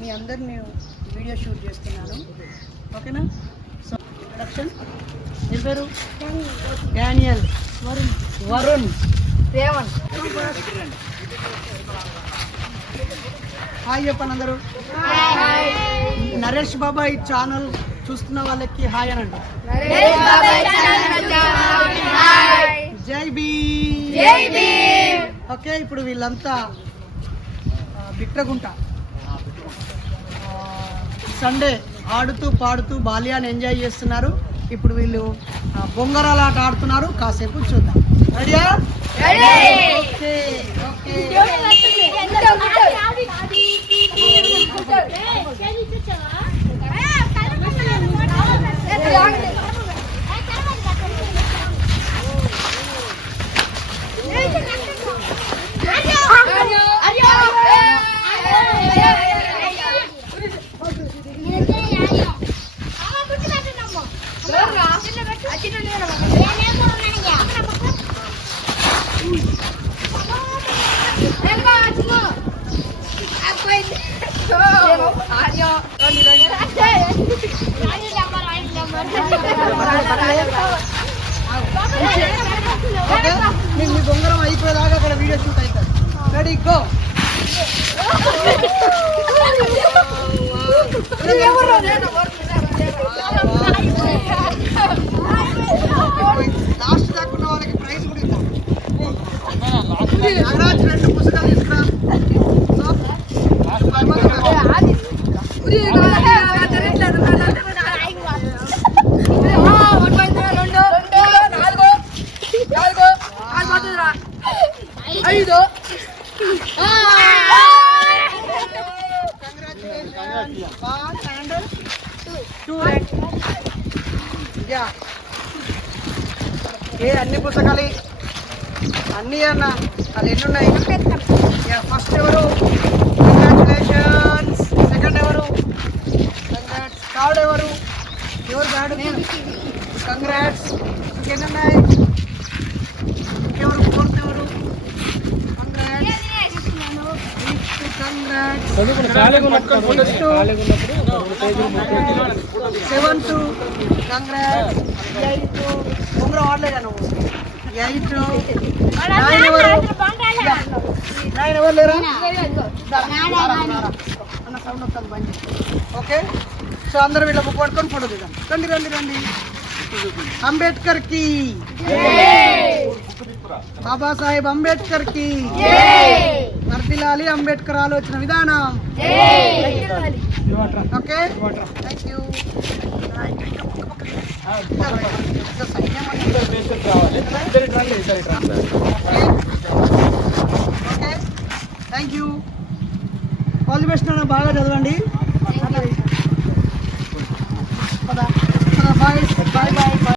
మీ అందరిని video shoot చేస్తున్నాను. ఓకేనా? సో ఇంట్రడక్షన్ ఏం పేరు? డానియల్ వరుణ్. వరుణ్. రేవన్ హాయ్ చెప్పండి అందరూ. నరేష్ బాబాయ్ ఛానల్ చూస్తున్న వాళ్ళకి హాయ్ అనండి. జై బీ ఓకే ఇప్పుడు వీళ్ళంతా బిట్రగుంట. సండే ఆడుతూ పాడుతూ బాల్యాన్ని ఎంజాయ్ చేస్తున్నారు. ఇప్పుడు వీళ్ళు ఆ, బొంగరాల ఆట ఆడుతున్నారు. కాసేపు చూద్దాం. రెడీయా ఓకే ఓకే మీ మీ బొంగరం అయిపోయేదాకా అక్కడ వీడియో షూట్ అవుతుంది రెడీ గో లాస్ట్ దాకా ఉన్న వాళ్ళకి ప్రైజ్ కూడా ఇద్దాం నాగరాజ్ రెండు పుస్తకాలు తీసుకురా ఐదు ఏ అన్ని పుస్తకాలు అన్నీ అన్న అది ఎన్నున్నాయి ఎవరు థర్డ్ కంగ్రాట్స్ ఇంకెన్ని ఉన్నాయి ఇంకెవరు ఫోర్త్ ఎవరు congrats congrats seventh congrats eighth ఉంగరం ఆడలేదా నువ్వు ఓకే? సో అందరూ వీళ్ళ బుక్ పట్టుకొని ఫోటో దిగాం రండి రండి రండి. అంబేద్కర్కి. బాబాసాహెబ్ అంబేద్కర్కి. వర్దిలాలి అంబేద్కర్ ఆలోచన విధానం. Okay? Thank you okay thank you all the best బాగా చదవండి. Bye bye bye.